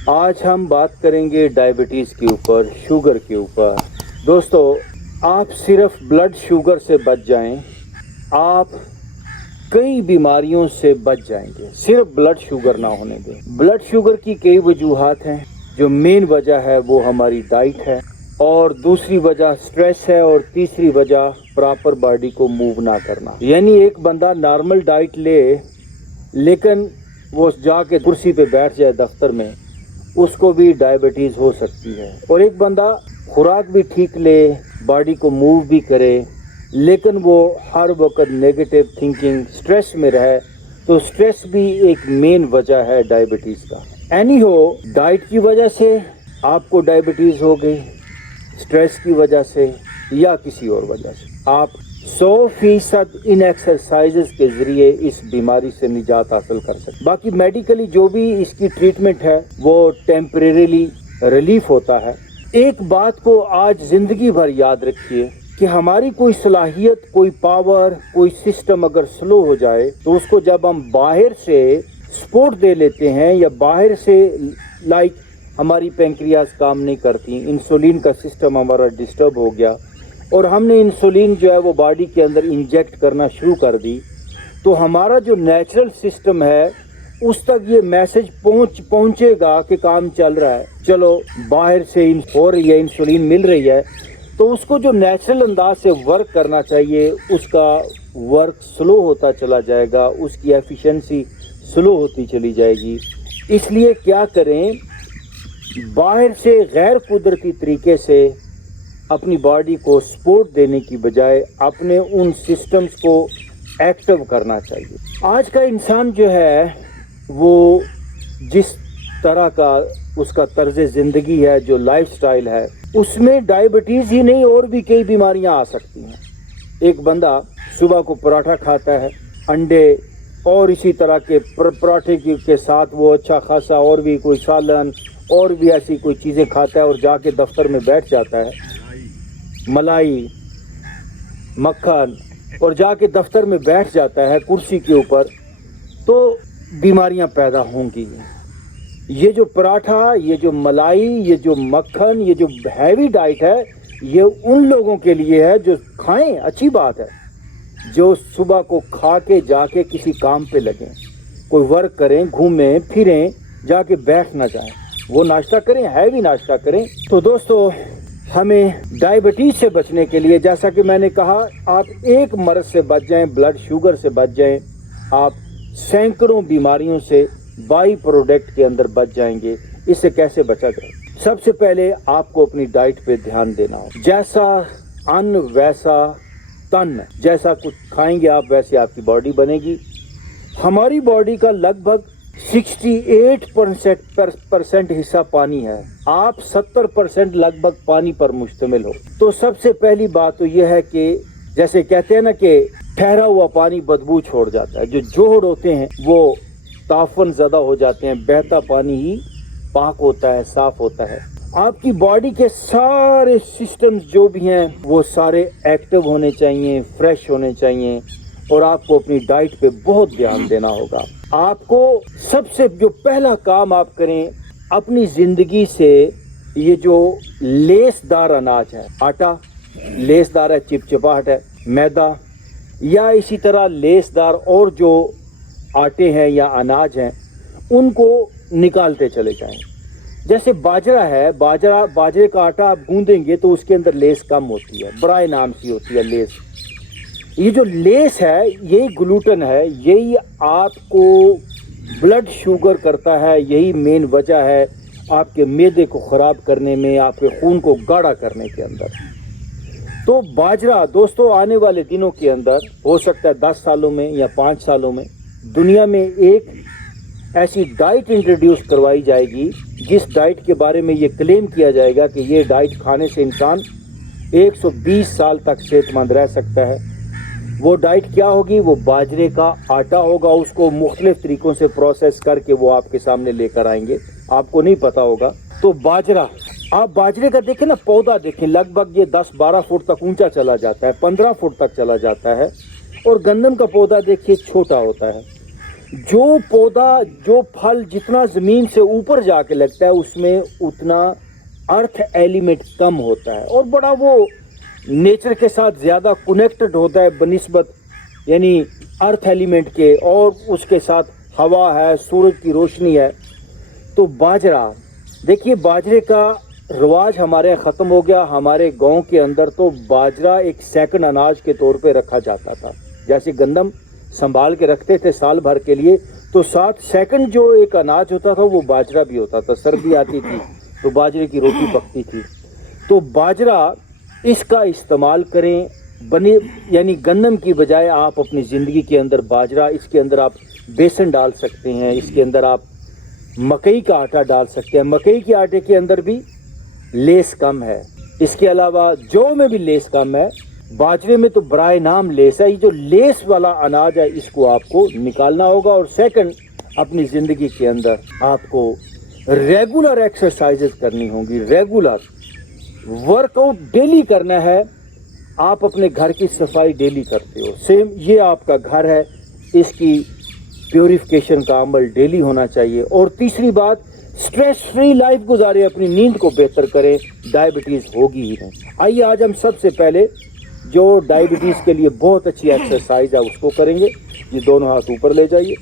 आज हम बात करेंगे डायबिटीज़ के ऊपर, शुगर के ऊपर। दोस्तों, आप सिर्फ ब्लड शुगर से बच जाएं, आप कई बीमारियों से बच जाएंगे। सिर्फ ब्लड शुगर ना होने दें। ब्लड शुगर की कई वजूहात हैं। जो मेन वजह है वो हमारी डाइट है, और दूसरी वजह स्ट्रेस है, और तीसरी वजह प्रॉपर बॉडी को मूव ना करना। यानी एक बंदा नॉर्मल डाइट ले, लेकिन वो जाके कुर्सी पे बैठ जाए दफ्तर में, उसको भी डायबिटीज़ हो सकती है। और एक बंदा खुराक भी ठीक ले, बॉडी को मूव भी करे, लेकिन वो हर वक्त नेगेटिव थिंकिंग, स्ट्रेस में रहे, तो स्ट्रेस भी एक मेन वजह है डायबिटीज़ का। एनी हो, डाइट की वजह से आपको डायबिटीज़ हो गई, स्ट्रेस की वजह से या किसी और वजह से, आप 100% इन एक्सरसाइजेस के ज़रिए इस बीमारी से निजात हासिल कर सकते। बाकी मेडिकली जो भी इसकी ट्रीटमेंट है वो टेम्परेरीली रिलीफ होता है। एक बात को आज ज़िंदगी भर याद रखिए कि हमारी कोई सलाहियत, कोई पावर, कोई सिस्टम अगर स्लो हो जाए, तो उसको जब हम बाहर से सपोर्ट दे लेते हैं, या बाहर से लाइक हमारी पेंक्रियाज काम नहीं करती, इंसुलिन का सिस्टम हमारा डिस्टर्ब हो गया, और हमने इंसुलिन जो है वो बॉडी के अंदर इंजेक्ट करना शुरू कर दी, तो हमारा जो नेचुरल सिस्टम है उस तक ये मैसेज पहुंचेगा कि काम चल रहा है, चलो बाहर से हो रही है, इंसुलिन मिल रही है, तो उसको जो नेचुरल अंदाज से वर्क करना चाहिए उसका वर्क स्लो होता चला जाएगा, उसकी एफिशिएंसी स्लो होती चली जाएगी। इसलिए क्या करें, बाहर से गैर कुदरती तरीके से अपनी बॉडी को सपोर्ट देने की बजाय अपने उन सिस्टम्स को एक्टिव करना चाहिए। आज का इंसान जो है वो जिस तरह का उसका तर्ज ज़िंदगी है, जो लाइफस्टाइल है, उसमें डायबिटीज़ ही नहीं और भी कई बीमारियां आ सकती हैं। एक बंदा सुबह को पराठा खाता है, अंडे और इसी तरह के पराठे के साथ वो अच्छा खासा और भी कोई सालन और भी ऐसी कोई चीज़ें खाता है, और जाके दफ्तर में बैठ जाता है, मलाई, मक्खन, और जाके दफ्तर में बैठ जाता है कुर्सी के ऊपर, तो बीमारियां पैदा होंगी। ये जो पराठा, ये जो मलाई, ये जो मक्खन, ये जो हैवी डाइट है, ये उन लोगों के लिए है जो खाएं, अच्छी बात है, जो सुबह को खा के जाके किसी काम पे लगें, कोई वर्क करें, घूमें फिरें, जाके बैठ ना जाएं, वो नाश्ता करें, हैवी नाश्ता करें। तो दोस्तों, हमें डायबिटीज़ से बचने के लिए, जैसा कि मैंने कहा, आप एक मर्ज से बच जाएं, ब्लड शुगर से बच जाएं, आप सैकड़ों बीमारियों से बाई प्रोडक्ट के अंदर बच जाएंगे। इससे कैसे बचा जाए? सबसे पहले आपको अपनी डाइट पे ध्यान देना हो। जैसा अन्न वैसा तन, जैसा कुछ खाएंगे आप वैसे आपकी बॉडी बनेगी। हमारी बॉडी का लगभग 68% हिस्सा पानी है, आप 70% लगभग पानी पर मुश्तमिल हो। तो सबसे पहली बात तो यह है कि जैसे कहते हैं ना कि ठहरा हुआ पानी बदबू छोड़ जाता है, जो जोड़ होते हैं वो ताफन ज़्यादा हो जाते हैं, बहता पानी ही पाक होता है, साफ होता है। आपकी बॉडी के सारे सिस्टम्स जो भी हैं वो सारे एक्टिव होने चाहिए, फ्रेश होने चाहिए, और आपको अपनी डाइट पे बहुत ध्यान देना होगा। आपको सबसे जो पहला काम आप करें, अपनी ज़िंदगी से ये जो लेसदार अनाज है, आटा लेसदार है, चिपचिपाहट है, मैदा या इसी तरह लेसदार और जो आटे हैं या अनाज हैं, उनको निकालते चले जाएं। जैसे बाजरा है, बाजरे का आटा आप गूंदेंगे तो उसके अंदर लेस कम होती है, ब्राय नाम की होती है लेस। ये जो लेस है, यही ग्लूटेन है, यही आपको ब्लड शुगर करता है, यही मेन वजह है आपके मैदे को ख़राब करने में, आपके खून को गाढ़ा करने के अंदर। तो बाजरा दोस्तों, आने वाले दिनों के अंदर, हो सकता है 10 सालों में या 5 सालों में, दुनिया में एक ऐसी डाइट इंट्रोड्यूस करवाई जाएगी जिस डाइट के बारे में ये क्लेम किया जाएगा कि ये डाइट खाने से इंसान 120 साल तक सेहतमंद रह सकता है। वो डाइट क्या होगी? वो बाजरे का आटा होगा, उसको मुख्तलिफ तरीकों से प्रोसेस करके वो आपके सामने लेकर आएंगे, आपको नहीं पता होगा। तो बाजरा, आप बाजरे का देखें ना, पौधा देखें, लगभग ये 10-12 फुट तक ऊंचा चला जाता है, 15 फुट तक चला जाता है। और गंदम का पौधा देखिए, छोटा होता है। जो पौधा जो फल जितना ज़मीन से ऊपर जाके लगता है उसमें उतना अर्थ एलिमेंट कम होता है और बड़ा वो नेचर के साथ ज़्यादा कनेक्टेड होता है बनिस्बत यानी अर्थ एलिमेंट के, और उसके साथ हवा है, सूरज की रोशनी है। तो बाजरा, देखिए बाजरे का रवाज हमारे ख़त्म हो गया। हमारे गांव के अंदर तो बाजरा एक सेकंड अनाज के तौर पे रखा जाता था। जैसे गंदम संभाल के रखते थे साल भर के लिए, तो 7 सेकंड जो एक अनाज होता था वो बाजरा भी होता था। सर्दी आती थी तो बाजरे की रोटी पकती थी। तो बाजरा इसका इस्तेमाल करें, बने यानी गंदम की बजाय आप अपनी ज़िंदगी के अंदर बाजरा, इसके अंदर आप बेसन डाल सकते हैं, इसके अंदर आप मकई का आटा डाल सकते हैं। मकई के आटे के अंदर भी लेस कम है, इसके अलावा जौ में भी लेस कम है, बाजरे में तो बराए नाम लेस है। ये जो लेस वाला अनाज है इसको आपको निकालना होगा। और सेकंड, अपनी ज़िंदगी के अंदर आपको रेगुलर एक्सरसाइजेज करनी होंगी, रेगुलर वर्कआउट डेली करना है। आप अपने घर की सफाई डेली करते हो, सेम ये आपका घर है, इसकी प्योरिफिकेशन का अमल डेली होना चाहिए। और तीसरी बात, स्ट्रेस फ्री लाइफ गुजारें, अपनी नींद को बेहतर करें, डायबिटीज़ होगी ही नहीं। आइए आज हम सबसे पहले जो डायबिटीज़ के लिए बहुत अच्छी एक्सरसाइज है उसको करेंगे। ये दोनों हाथ ऊपर ले जाइए,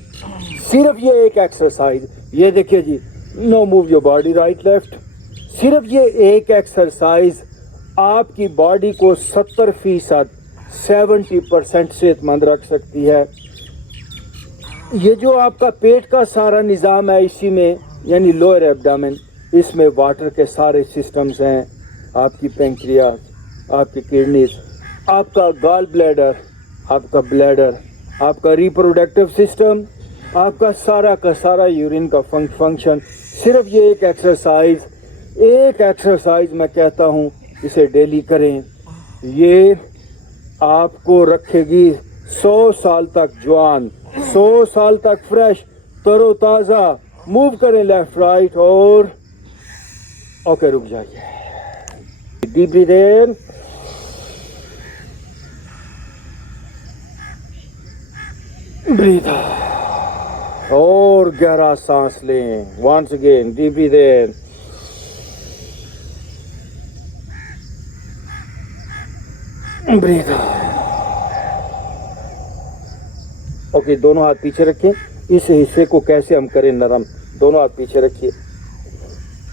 सिर्फ ये एक एक्सरसाइज, ये देखिए जी, no move your body right left. सिर्फ ये एक एक्सरसाइज आपकी बॉडी को 70% 70% सेहतमंद रख सकती है। ये जो आपका पेट का सारा निज़ाम है, इसी में यानी लोअर एब्डामेन, इसमें वाटर के सारे सिस्टम्स हैं। आपकी पेंक्रियास, आपकी किडनीज, आपका गॉल ब्लैडर, आपका ब्लैडर, आपका रिप्रोडक्टिव सिस्टम, आपका सारा का सारा यूरिन का फंक्शन। सिर्फ ये एक एक्सरसाइज मैं कहता हूँ, इसे डेली करें। ये आपको रखेगी 100 साल तक जवान, 100 साल तक फ्रेश, तरोताज़ा। मूव करें लेफ्ट राइट और ओके, रुक जाइए। डीप ब्रीथ इन, ब्रीथ आउट और गहरा सांस लें। वंस अगेन डीप ब्रीथ इन, ब्रीथ आउट। ओके, दोनों हाथ पीछे रखें। इस हिस्से को कैसे हम करें नरम, दोनों हाथ पीछे रखिए।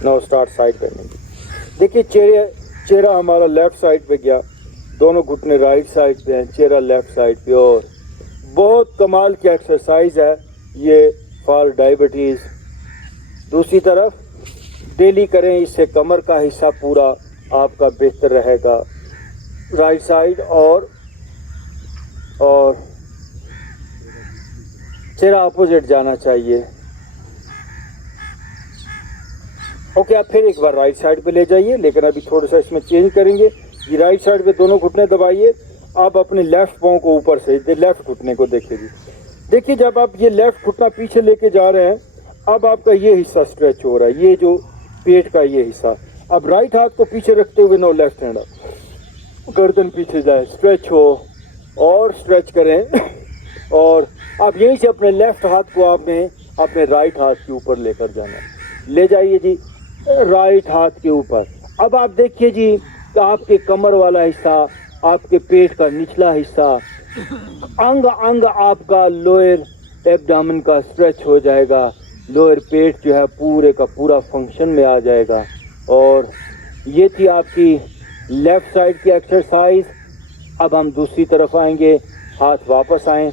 नाउ स्टार्ट साइड करने की। देखिए चेहरा हमारा लेफ्ट साइड पे गया, दोनों घुटने राइट साइड पे हैं, चेहरा लेफ्ट साइड पे। और बहुत कमाल की एक्सरसाइज है ये फॉर डायबिटीज़। दूसरी तरफ डेली करें, इससे कमर का हिस्सा पूरा आपका बेहतर रहेगा। राइट साइड और चेहरा अपोजिट जाना चाहिए। ओके, आप फिर एक बार राइट साइड पे ले जाइए, लेकिन अभी थोड़ा सा इसमें चेंज करेंगे। ये राइट साइड पे दोनों घुटने दबाइए। आप अपने लेफ्ट पाँव को ऊपर से, लेफ्ट घुटने को देखिए जी। देखिए जब आप ये लेफ्ट घुटना पीछे लेके जा रहे हैं, अब आपका ये हिस्सा स्ट्रेच हो रहा है, ये जो पेट का ये हिस्सा। अब राइट हाथ को पीछे रखते हुए नो लेफ्ट हैंड, गर्दन पीछे जाए, स्ट्रेच हो और स्ट्रेच करें। और अब यहीं से अपने लेफ्ट हाथ को आपने अपने राइट हाथ के ऊपर लेकर जाना है। ले जाइए जी राइट हाथ के ऊपर। अब आप देखिए जी, आपके कमर वाला हिस्सा, आपके पेट का निचला हिस्सा, अंग आपका लोअर एब्डामन का स्ट्रेच हो जाएगा। लोअर पेट जो है पूरे का पूरा फंक्शन में आ जाएगा। और ये थी आपकी लेफ्ट साइड की एक्सरसाइज। अब हम दूसरी तरफ आएंगे। हाथ वापस आएं,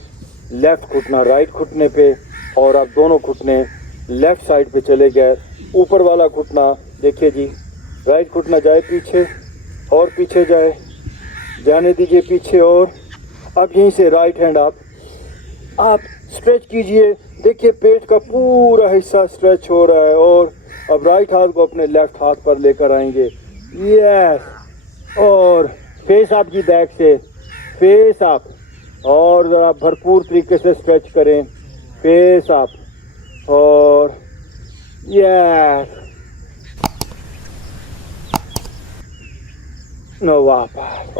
लेफ्ट घुटना राइट घुटने पे, और अब दोनों घुटने लेफ्ट साइड पे चले गए। ऊपर वाला घुटना देखिए जी, राइट घुटना जाए पीछे और पीछे जाए, जाने दीजिए पीछे। और अब यहीं से राइट हैंड आप स्ट्रेच कीजिए। देखिए पेट का पूरा हिस्सा स्ट्रेच हो रहा है। और अब राइट हाथ को अपने लेफ्ट हाथ पर लेकर आएंगे। यस, और फेस अप जी, बैक से फेस अप, और ज़रा भरपूर तरीके से स्ट्रेच करें, फेस अप और यस, नो वापस।